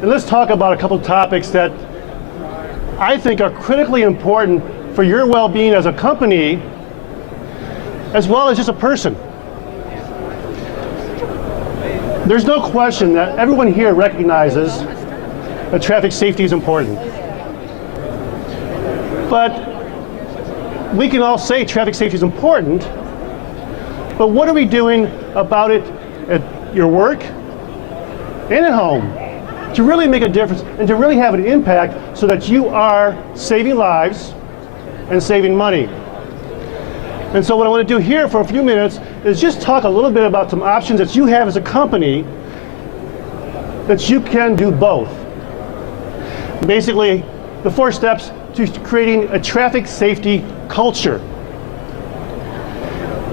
And let's talk about a couple topics that I think are critically important for your well-being as a company, as well as just a person. There's no question that everyone here recognizes that traffic safety is important. But we can all say traffic safety is important, but what are we doing about it at your work and at home to really make a difference and to really have an impact so that you are saving lives and saving money? And so what I want to do here for a few minutes is just talk a little bit about some options that you have as a company that you can do both. Basically, the 4 steps to creating a traffic safety culture.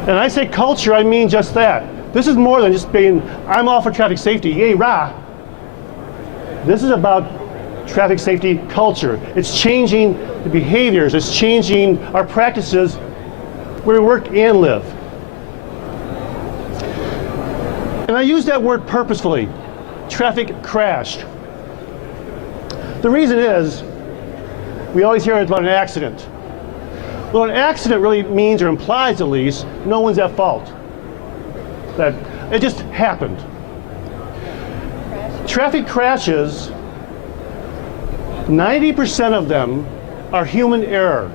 And I say culture, I mean just that. This is more than just being, I'm all for traffic safety, yay, rah. This is about traffic safety culture. It's changing the behaviors, it's changing our practices where we work and live. And I use that word purposefully, traffic crash. The reason is, we always hear about an accident. Well, an accident really means, or implies at least, no one's at fault. That it just happened. Traffic crashes, 90% of them are human error.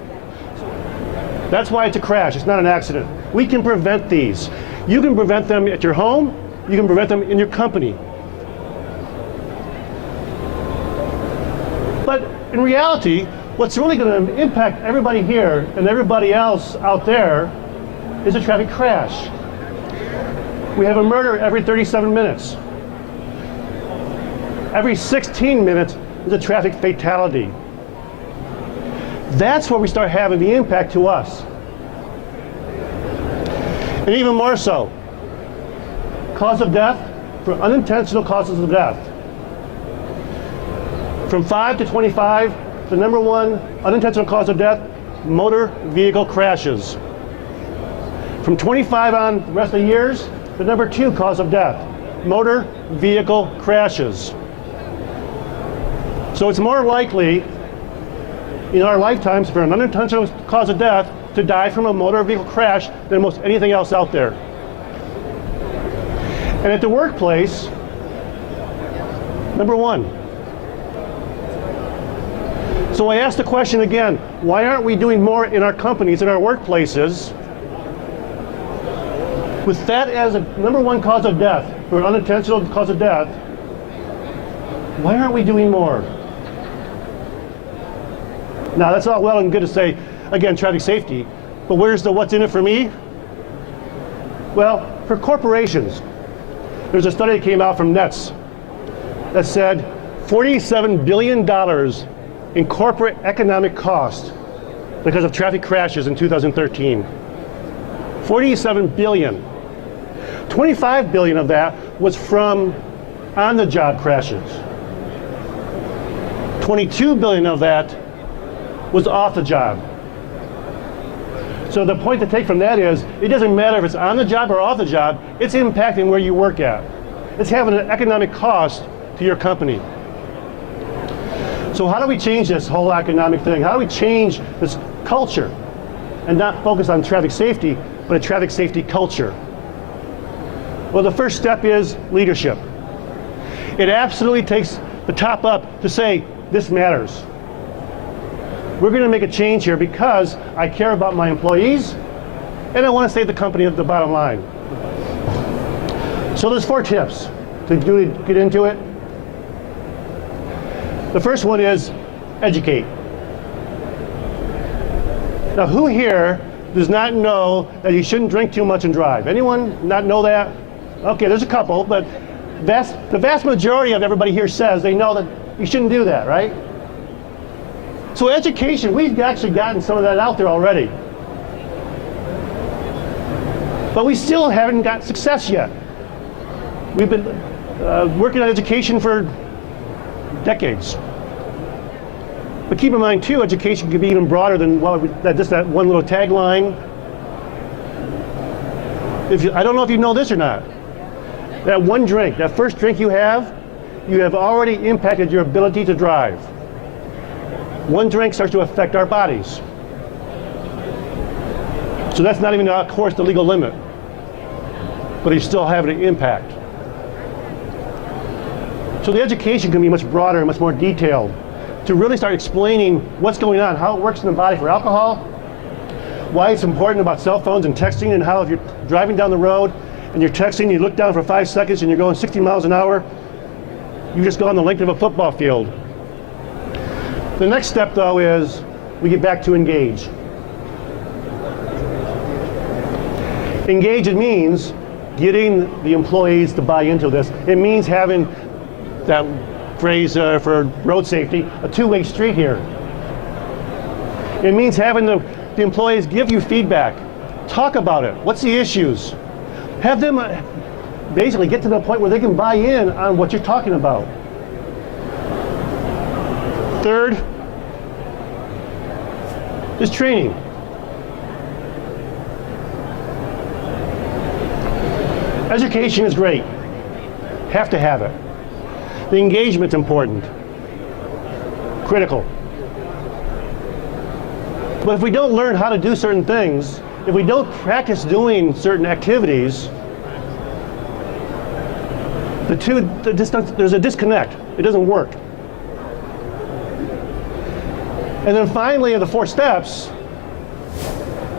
That's why it's a crash, it's not an accident. We can prevent these. You can prevent them at your home, you can prevent them in your company. But in reality, what's really going to impact everybody here and everybody else out there is a traffic crash. We have a murder every 37 minutes. Every 16 minutes is a traffic fatality. That's where we start having the impact to us. And even more so, cause of death, for unintentional causes of death. From 5 to 25, the number 1 unintentional cause of death, motor vehicle crashes. From 25 on the rest of the years, the number 2 cause of death, motor vehicle crashes. So it's more likely in our lifetimes for an unintentional cause of death to die from a motor vehicle crash than most anything else out there. And at the workplace, number 1. So I ask the question again, why aren't we doing more in our companies, in our workplaces, with that as a number 1 cause of death, or an unintentional cause of death? Why aren't we doing more? Now that's all well and good to say, again, traffic safety, but where's the what's in it for me? Well, for corporations, there's a study that came out from NETS that said $47 billion in corporate economic cost because of traffic crashes in 2013. 47 billion. 25 billion of that was from on-the-job crashes. 22 billion of that was off the job. So the point to take from that is, it doesn't matter if it's on the job or off the job, it's impacting where you work at. It's having an economic cost to your company. So how do we change this whole economic thing? How do we change this culture and not focus on traffic safety, but a traffic safety culture? Well, the first step is leadership. It absolutely takes the top up to say, this matters. We're going to make a change here because I care about my employees and I want to save the company at the bottom line. So there's 4 tips to get into it. The first one is educate. Now, who here does not know that you shouldn't drink too much and drive? Anyone not know that? Okay, there's a couple, but the vast majority of everybody here says they know that you shouldn't do that, right? So education, we've actually gotten some of that out there already. But we still haven't got success yet. We've been working on education for decades. But keep in mind too, education can be even broader than just that one little tagline. I don't know if you know this or not. That one drink, that first drink you have, you have already impacted your ability to drive. One drink starts to affect our bodies. So that's not even, of course, the legal limit, but you still have an impact. So the education can be much broader and much more detailed to really start explaining what's going on, how it works in the body for alcohol, why it's important about cell phones and texting, and how if you're driving down the road and you're texting, you look down for 5 seconds and you're going 60 miles an hour, you just go on the length of a football field. The next step, though, is we get back to engage. Engage, it means getting the employees to buy into this. It means having that phrase for road safety, a two-way street here. It means having the employees give you feedback, talk about it, what's the issues, have them basically get to the point where they can buy in on what you're talking about. Third is training. Education is great, have to have it. The engagement's important, critical. But if we don't learn how to do certain things, if we don't practice doing certain activities, there's a disconnect. It doesn't work. And then finally, of the 4 steps,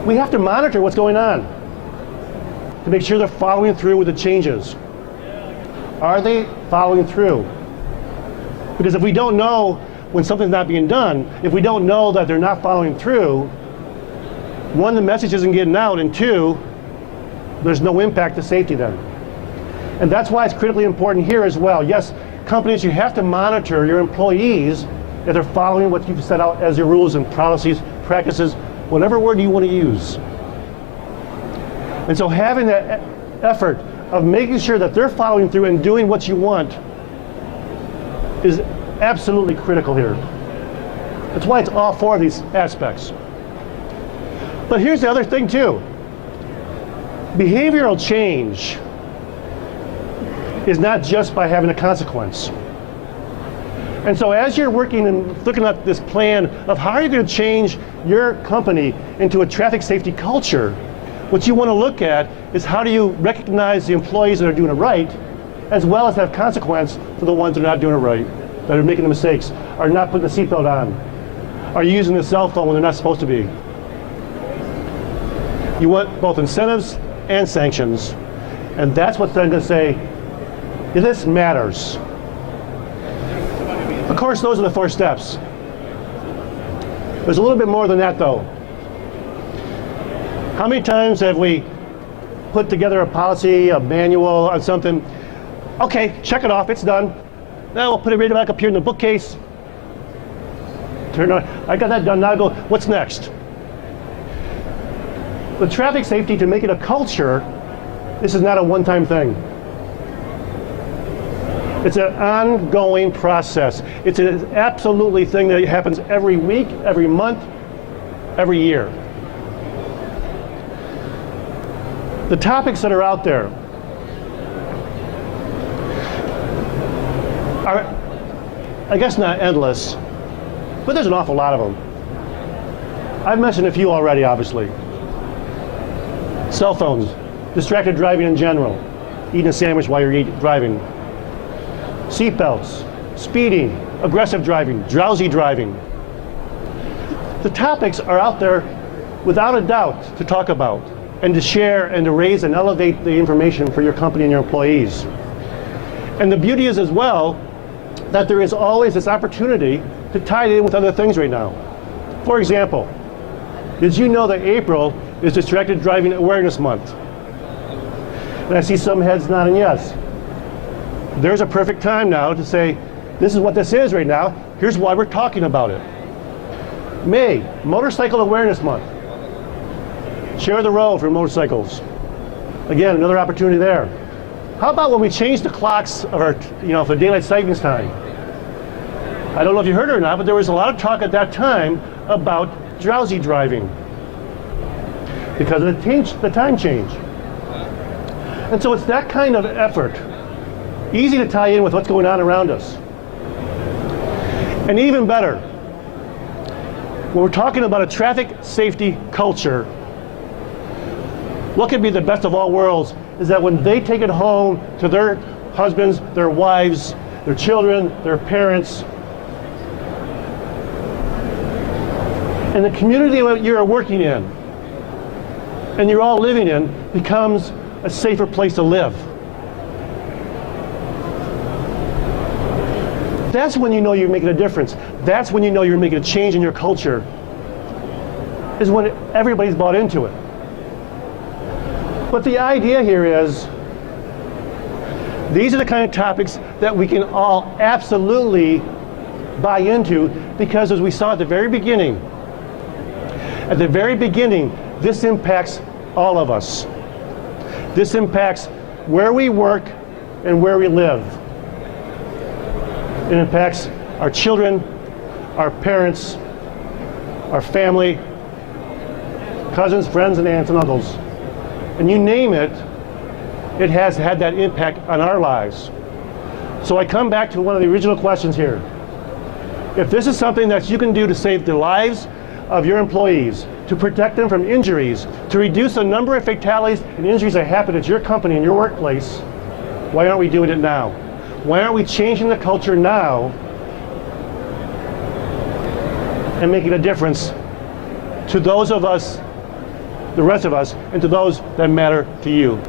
we have to monitor what's going on to make sure they're following through with the changes. Are they following through? Because if we don't know when something's not being done, if we don't know that they're not following through, 1, the message isn't getting out, and 2, there's no impact to safety then. And that's why it's critically important here as well. Yes, companies, you have to monitor your employees if they're following what you've set out as your rules and policies, practices, whatever word you want to use. And so having that effort of making sure that they're following through and doing what you want is absolutely critical here. That's why it's all 4 of these aspects. But here's the other thing too. Behavioral change is not just by having a consequence. And so as you're working and looking at this plan of how you're going to change your company into a traffic safety culture, what you want to look at is how do you recognize the employees that are doing it right, as well as have consequence for the ones that are not doing it right, that are making the mistakes, are not putting the seatbelt on, are using the cell phone when they're not supposed to be. You want both incentives and sanctions, and that's what's then going to say, this matters. Of course, those are the 4 steps. There's a little bit more than that, though. How many times have we put together a policy, a manual on something? Okay, check it off, it's done. Now we'll put it right back up here in the bookcase. Turn on, I got that done, now I go, what's next? With traffic safety, to make it a culture, this is not a one-time thing. It's an ongoing process. It's an absolutely thing that happens every week, every month, every year. The topics that are out there are, I guess, not endless, but there's an awful lot of them. I've mentioned a few already, obviously. Cell phones, distracted driving in general, eating a sandwich while you're driving. Seatbelts, speeding, aggressive driving, drowsy driving. The topics are out there without a doubt to talk about and to share and to raise and elevate the information for your company and your employees. And the beauty is as well that there is always this opportunity to tie it in with other things right now. For example, did you know that April is Distracted Driving Awareness Month? And I see some heads nodding yes. There's a perfect time now to say, this is what this is right now, here's why we're talking about it. May, Motorcycle Awareness Month. Share the road for motorcycles. Again, another opportunity there. How about when we change the clocks of our, for daylight savings time? I don't know if you heard it or not, but there was a lot of talk at that time about drowsy driving because of the time change. And so it's that kind of effort Easy to tie in with what's going on around us. And even better, when we're talking about a traffic safety culture, what could be the best of all worlds is that when they take it home to their husbands, their wives, their children, their parents, and the community that you're working in and you're all living in becomes a safer place to live. That's when you know you're making a difference. That's when you know you're making a change in your culture, is when everybody's bought into it. But the idea here is, these are the kind of topics that we can all absolutely buy into, because as we saw at the very beginning, this impacts all of us. This impacts where we work and where we live. It impacts our children, our parents, our family, cousins, friends, and aunts and uncles. And you name it, it has had that impact on our lives. So I come back to one of the original questions here. If this is something that you can do to save the lives of your employees, to protect them from injuries, to reduce the number of fatalities and injuries that happen at your company and your workplace, why aren't we doing it now? Why aren't we changing the culture now and making a difference to those of us, the rest of us, and to those that matter to you?